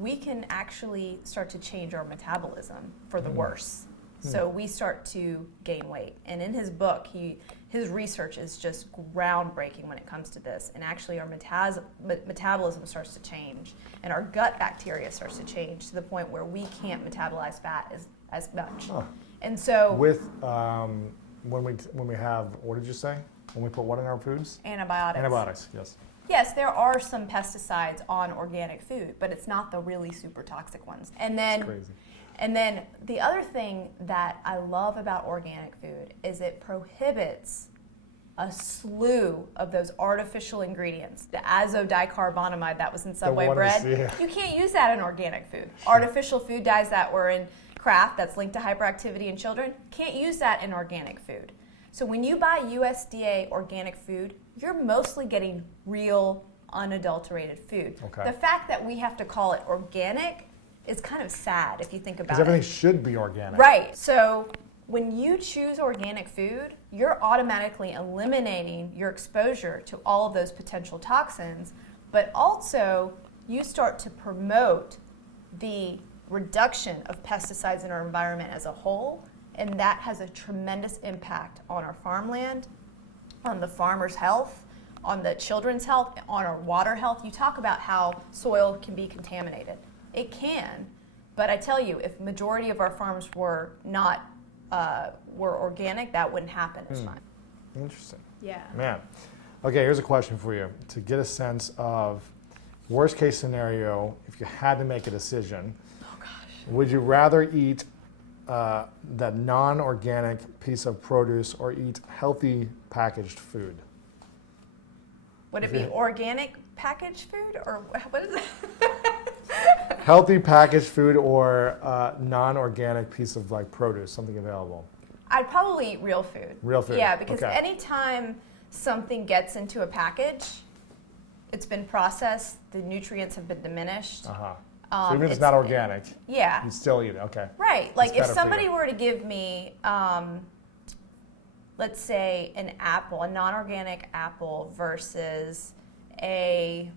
We can actually start to change our metabolism for the worse. So we start to gain weight. And in his book, his research is just groundbreaking when it comes to this. And actually our metabolism starts to change, and our gut bacteria starts to change to the point where we can't metabolize fat as much. Huh. And so With when we have, what did you say? When we put what in our foods? antibiotics. Antibiotics, yes. Yes, there are some pesticides on organic food, but it's not the really super toxic ones. And then It's crazy. And then the other thing that I love about organic food is it prohibits a slew of those artificial ingredients. The azodicarbonamide that was in Subway one bread, is- yeah. you can't use that in organic food. Artificial food dyes that were in Kraft that's linked to hyperactivity in children, can't use that in organic food. So when you buy USDA organic food, you're mostly getting real, unadulterated food. Okay. The fact that we have to call it organic is kind of sad if you think about Because everything it. should be organic. Right. So when you choose organic food, you're automatically eliminating your exposure to all of those potential toxins, but also you start to promote the reduction of pesticides in our environment as a whole, and that has a tremendous impact on our farmland, on the farmer's health, on the children's health, on our water health. You talk about how soil can be contaminated. It can. But I tell you, if majority of our farms were not were organic, that wouldn't happen as much. Interesting. Yeah. Man. Okay, here's a question for you to get a sense of worst case scenario if you had to make a decision. Oh gosh. Would you rather eat that non-organic piece of produce or eat healthy packaged food? Would it be organic packaged food or what is it? Healthy packaged food or non-organic piece of like produce, something available? I'd probably eat real food. Real food. Yeah, because okay. anytime something gets into a package, it's been processed, the nutrients have been diminished. So even if it's not organic, yeah, you'd still eat it. Okay. Right. Like if better for somebody you. were to give me, let's say, an apple, a non-organic apple versus a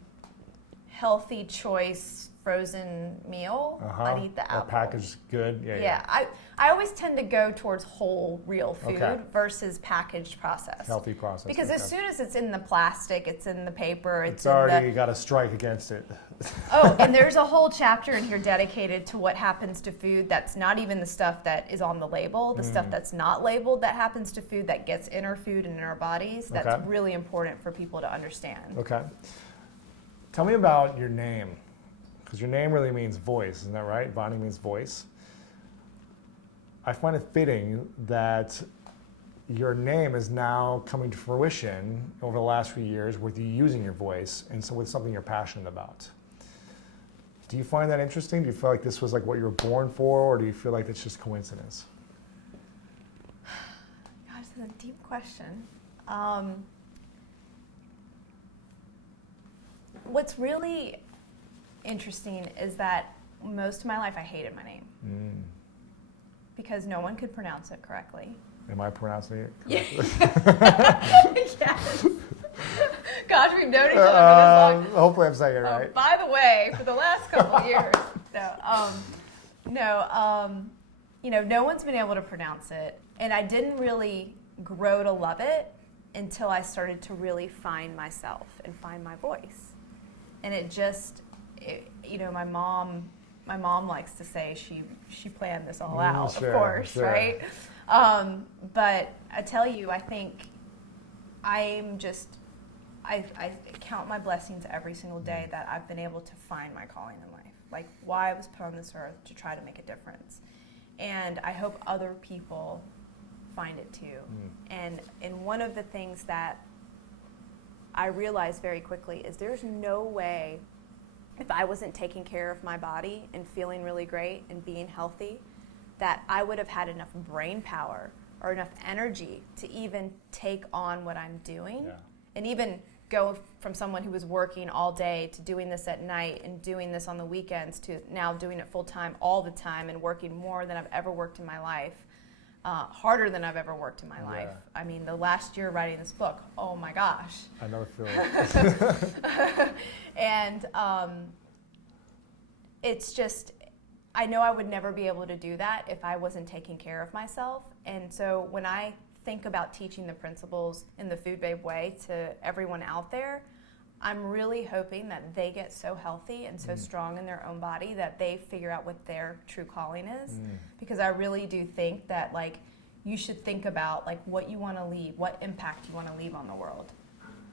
healthy choice frozen meal, I'd eat the apple. Or packaged good. Yeah. I always tend to go towards whole, real food Okay. versus packaged processed. Healthy process. Because as soon as it's in the plastic, it's in the paper, it's in already got a strike against it. Oh, and there's a whole chapter in here dedicated to what happens to food that's not even the stuff that is on the label, the stuff that's not labeled that happens to food that gets in our food and in our bodies. That's really important for people to understand. Okay. Tell me about your name, because your name really means voice, isn't that right? Vani means voice. I find it fitting that your name is now coming to fruition over the last few years with you using your voice and so with something you're passionate about. Do you find that interesting? Do you feel like this was like what you were born for, or do you feel like it's just coincidence? Gosh, that's a deep question. What's really interesting is that most of my life I hated my name because no one could pronounce it correctly. Am I pronouncing it correctly? Yes. Gosh, we've known each other for this long. Hopefully I'm saying it right. By the way, for the last couple of years, no one's been able to pronounce it, and I didn't really grow to love it until I started to really find myself and find my voice. And my mom likes to say she planned this all out, sure, of course, sure. right? But I tell you, I think I count my blessings every single day that I've been able to find my calling in life, like why I was put on this earth to try to make a difference. And I hope other people find it too. And one of the things that I realized very quickly is there's no way, if I wasn't taking care of my body and feeling really great and being healthy, that I would have had enough brain power or enough energy to even take on what I'm doing and even go from someone who was working all day to doing this at night and doing this on the weekends to now doing it full time all the time and working more than I've ever worked in my life. Harder than I've ever worked in my life. I mean, the last year writing this book, oh my gosh. I know the feeling. And it's just, I know I would never be able to do that if I wasn't taking care of myself. And so when I think about teaching the principles in the Food Babe way to everyone out there, I'm really hoping that they get so healthy and so strong in their own body that they figure out what their true calling is. Because I really do think that you should think about what you want to leave, what impact you want to leave on the world.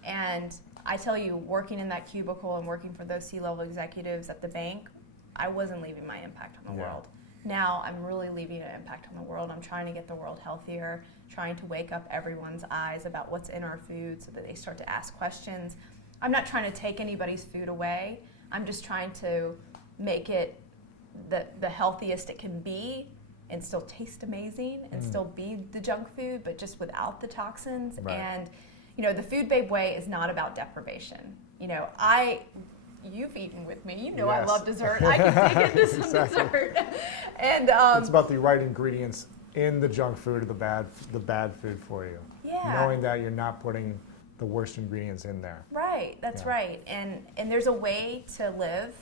And I tell you, working in that cubicle and working for those C-level executives at the bank, I wasn't leaving my impact on the world. Now I'm really leaving an impact on the world. I'm trying to get the world healthier, trying to wake up everyone's eyes about what's in our food so that they start to ask questions. I'm not trying to take anybody's food away. I'm just trying to make it the healthiest it can be and still taste amazing and still be the junk food, but just without the toxins. Right. And, the Food Babe way is not about deprivation. You've eaten with me. You know I love dessert. I can dig into some dessert. And it's about the right ingredients in the junk food or the bad food for you. Yeah. Knowing that you're not putting the worst ingredients in there. Right, that's right. And there's a way to live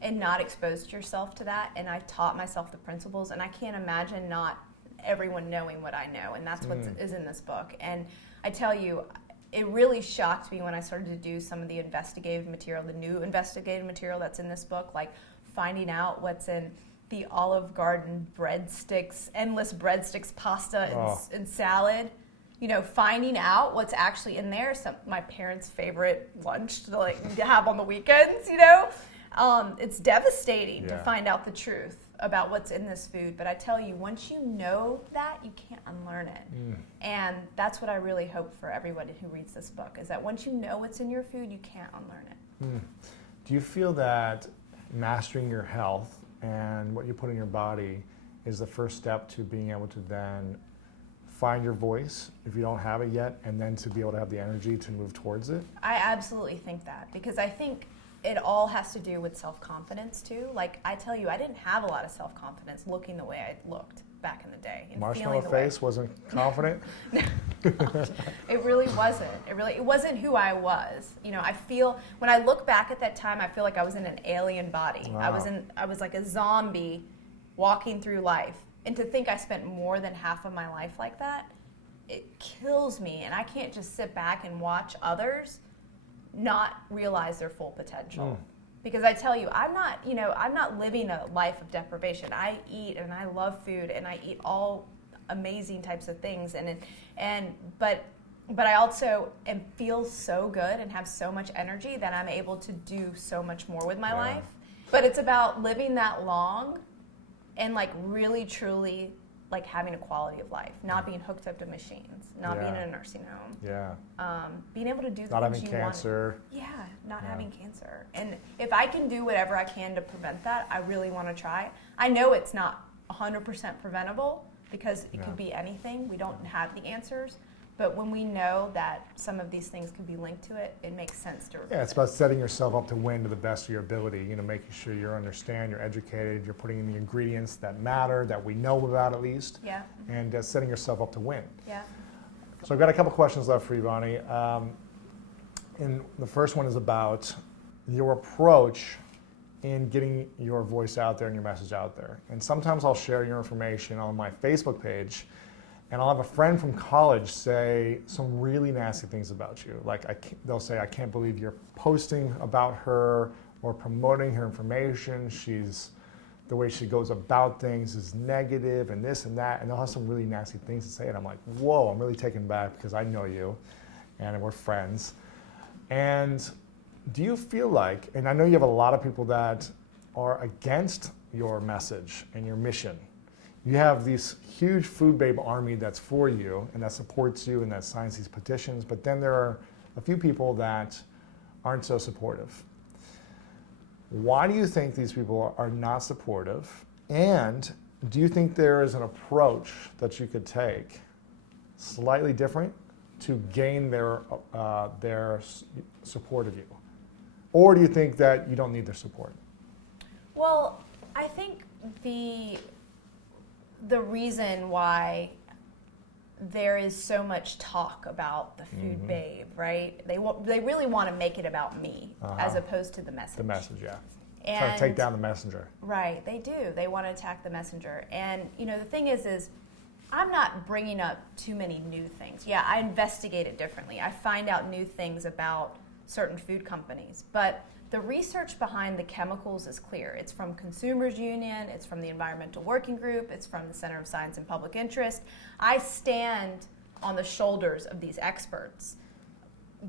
and not expose yourself to that. And I've taught myself the principles, and I can't imagine not everyone knowing what I know. And that's what is in this book. And I tell you, it really shocked me when I started to do some of the investigative material, the new investigative material that's in this book, like finding out what's in the Olive Garden breadsticks, endless breadsticks, pasta, and salad. You know, finding out what's actually in there. My parents' favorite lunch to have on the weekends. You know, it's devastating to find out the truth about what's in this food. But I tell you, once you know that, you can't unlearn it. And that's what I really hope for everyone who reads this book, is that once you know what's in your food, you can't unlearn it. Do you feel that mastering your health and what you put in your body is the first step to being able to then find your voice if you don't have it yet, and then to be able to have the energy to move towards it? I absolutely think that, because I think it all has to do with self-confidence too. Like, I tell you, I didn't have a lot of self-confidence looking the way I looked back in the day. And Marshmallow face wasn't confident? It really wasn't. It wasn't who I was. You know, I feel, when I look back at that time, I feel like I was in an alien body. Wow. I was like a zombie walking through life. And to think I spent more than half of my life like that, it kills me. And I can't just sit back and watch others not realize their full potential. Because I tell you, I'm not living a life of deprivation. I eat and I love food and I eat all amazing types of things, but I also feel so good and have so much energy that I'm able to do so much more with my life. But it's about living that long and like really truly like having a quality of life, not being hooked up to machines, not being in a nursing home, being able to do the not things having you cancer. want. Not having cancer. And if I can do whatever I can to prevent that, I really want to try. I know it's not 100% preventable because it could be anything. We don't have the answers. But when we know that some of these things could be linked to it, it makes sense to reverse it's about setting yourself up to win to the best of your ability, you know, making sure you understand, you're educated, you're putting in the ingredients that matter, that we know about at least, and setting yourself up to win. So I've got a couple questions left for you, Vani. And the first one is about your approach in getting your voice out there and your message out there. And sometimes I'll share your information on my Facebook page, and I'll have a friend from college say some really nasty things about you. Like they'll say, I can't believe you're posting about her or promoting her information. The way she goes about things is negative and this and that. And they'll have some really nasty things to say. And I'm like, whoa, I'm really taken back because I know you and we're friends. And do you feel like, and I know you have a lot of people that are against your message and your mission. You have this huge food babe army that's for you and that supports you and that signs these petitions, but then there are a few people that aren't so supportive. Why do you think these people are not supportive? And do you think there is an approach that you could take slightly different to gain their support of you? Or do you think that you don't need their support? Well, I think the reason why there is so much talk about the food babe, right? They really want to make it about me as opposed to the message. The message, And trying to take down the messenger. Right, they do. They want to attack the messenger. And, you know, the thing is I'm not bringing up too many new things. Yeah, I investigate it differently. I find out new things about certain food companies. But the research behind the chemicals is clear. It's from Consumers Union, it's from the Environmental Working Group, it's from the Center of Science and Public Interest. I stand on the shoulders of these experts,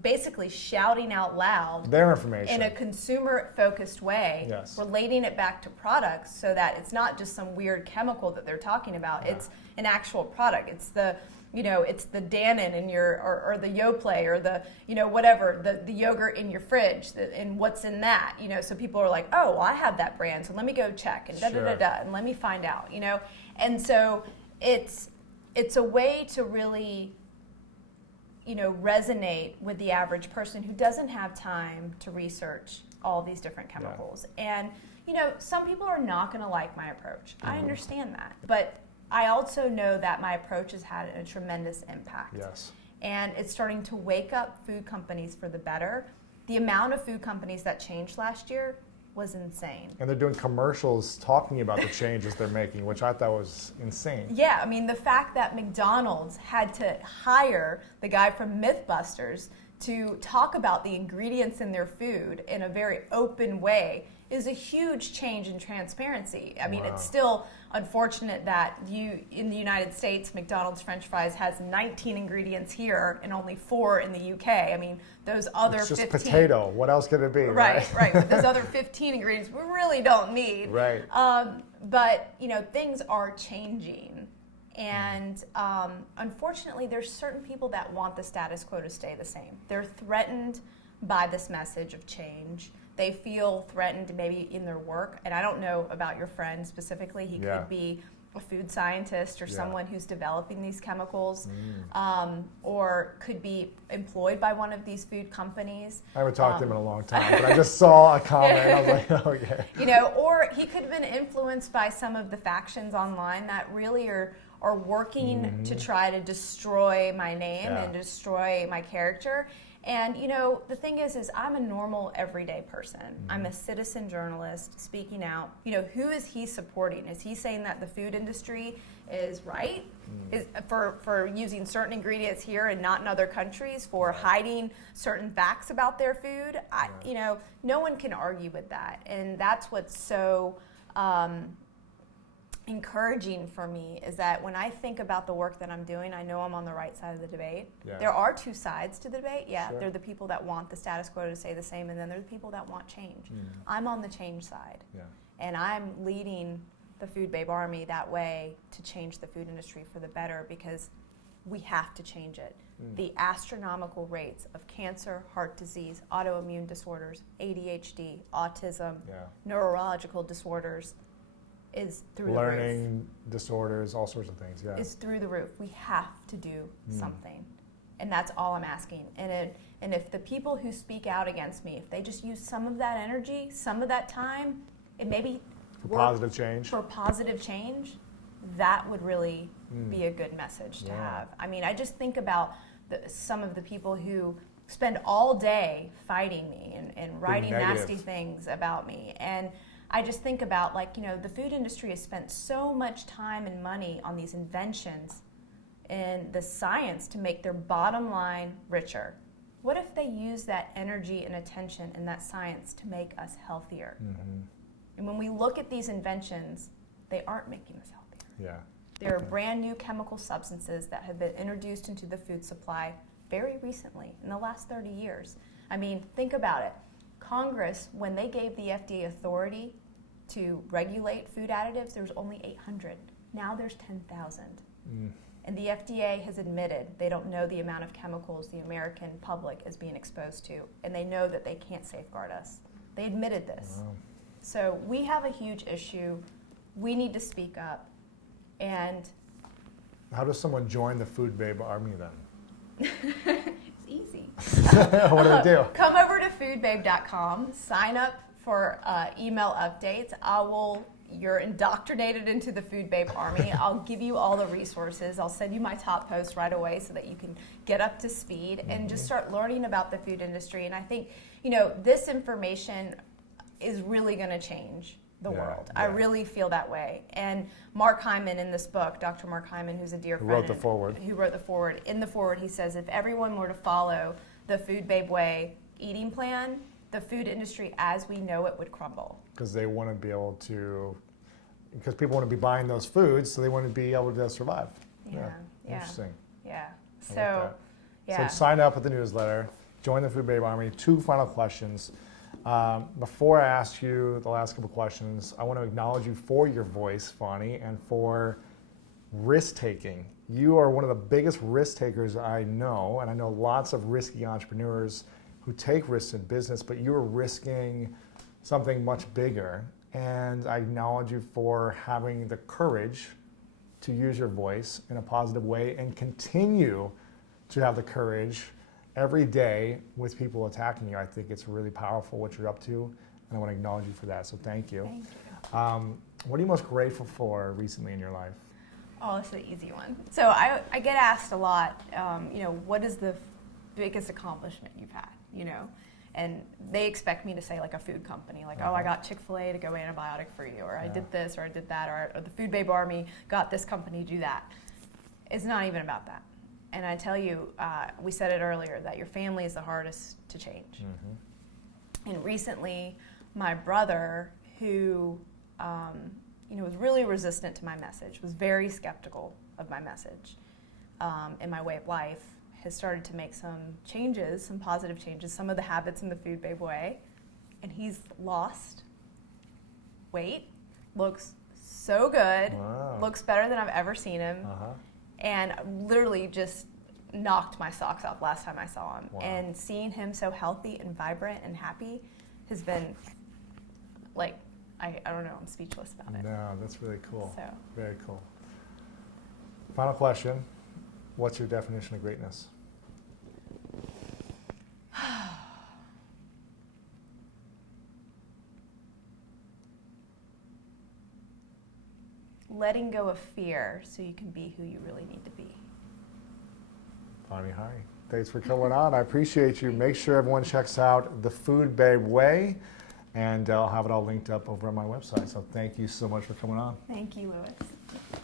basically shouting out loud their information in a consumer-focused way, relating it back to products so that it's not just some weird chemical that they're talking about. It's an actual product. It's the it's the Dannon in your, or the Yoplait, or the, whatever, the yogurt in your fridge, and what's in that, so people are like, oh, well, I have that brand, so let me go check, and and let me find out, and so it's a way to really, resonate with the average person who doesn't have time to research all these different chemicals. And, some people are not going to like my approach. I understand that, but I also know that my approach has had a tremendous impact. Yes. And it's starting to wake up food companies for the better. The amount of food companies that changed last year was insane. And they're doing commercials talking about the changes they're making, which I thought was insane. Yeah, I mean, the fact that McDonald's had to hire the guy from Mythbusters to talk about the ingredients in their food in a very open way is a huge change in transparency. I mean, Wow. it's still unfortunate that in the United States, McDonald's French fries has 19 ingredients here and only 4 in the UK. I mean, those other It's just 15. potato. What else could it be? Right. But those other 15 ingredients we really don't need. Right. But, things are changing. And unfortunately, there's certain people that want the status quo to stay the same. They're threatened by this message of change. They feel threatened maybe in their work. And I don't know about your friend specifically. He could be a food scientist or someone who's developing these chemicals, or could be employed by one of these food companies. I haven't talked to him in a long time, but I just saw a comment and I was like, oh yeah. Or he could have been influenced by some of the factions online that really are working to try to destroy my name and destroy my character. And, the thing is I'm a normal, everyday person. I'm a citizen journalist speaking out. Who is he supporting? Is he saying that the food industry is right is for using certain ingredients here and not in other countries, for hiding certain facts about their food? No one can argue with that. And that's what's so encouraging for me, is that when I think about the work that I'm doing, I know I'm on the right side of the debate. Yeah. There are two sides to the debate. Sure. They're the people that want the status quo to stay the same, and then there are the people that want change. I'm on the change side. And I'm leading the Food Babe Army that way to change the food industry for the better, because we have to change it. The astronomical rates of cancer, heart disease, autoimmune disorders, ADHD, autism, neurological disorders is through the roof. Learning disorders, all sorts of things, Is through the roof. We have to do something. And that's all I'm asking. And if the people who speak out against me, if they just use some of that energy, some of that time, and maybe for positive change. For positive change, that would really be a good message to have. I mean, I just think about some of the people who spend all day fighting me and writing nasty things about me. And I just think about, the food industry has spent so much time and money on these inventions and the science to make their bottom line richer. What if they use that energy and attention and that science to make us healthier? And when we look at these inventions, they aren't making us healthier. There are brand new chemical substances that have been introduced into the food supply very recently, in the last 30 years. I mean, think about it. Congress, when they gave the FDA authority to regulate food additives, there was only 800. Now there's 10,000. And the FDA has admitted they don't know the amount of chemicals the American public is being exposed to, and they know that they can't safeguard us. They admitted this. Wow. So we have a huge issue. We need to speak up. And how does someone join the Food Babe Army then? it's easy. What do they do? Come over to foodbabe.com, sign up for email updates. You're indoctrinated into the Food Babe Army. I'll give you all the resources. I'll send you my top posts right away so that you can get up to speed and just start learning about the food industry. And I think, this information is really going to change the world. I really feel that way. And Mark Hyman in this book, Dr. Mark Hyman, who's a dear friend. Who wrote the foreword. In the foreword, he says, if everyone were to follow the Food Babe Way eating plan, the food industry as we know it would crumble. Because they want to be able to, because people want to be buying those foods, so they want to be able to survive. Interesting. So sign up with the newsletter, join the Food Babe Army. 2 final questions. Before I ask you the last couple questions, I want to acknowledge you for your voice, Vani, and for risk-taking. You are one of the biggest risk takers I know, and I know lots of risky entrepreneurs who take risks in business, but you are risking something much bigger. And I acknowledge you for having the courage to use your voice in a positive way and continue to have the courage every day with people attacking you. I think it's really powerful what you're up to, and I want to acknowledge you for that, so thank you. Thank you. What are you most grateful for recently in your life? Oh, it's an easy one. So I get asked a lot, what is the biggest accomplishment you've had, And they expect me to say like a food company, like, oh, I got Chick-fil-A to go antibiotic free, or I did this, or I did that, or the Food Babe Army got this company to do that. It's not even about that. And I tell you, we said it earlier, that your family is the hardest to change. And recently, my brother, who was really resistant to my message, was very skeptical of my message and my way of life, has started to make some changes, some positive changes, some of the habits in the Food Babe way, and he's lost weight, looks so good, Wow. looks better than I've ever seen him, and literally just knocked my socks off last time I saw him. Wow. And seeing him so healthy and vibrant and happy has been like, I don't know, I'm speechless about it. No, that's really cool. So. Very cool. Final question. What's your definition of greatness? Letting go of fear so you can be who you really need to be. Vani Hari, thanks for coming on. I appreciate you. Make sure everyone checks out The Food Babe Way, and I'll have it all linked up over on my website. So thank you so much for coming on. Thank you, Louis.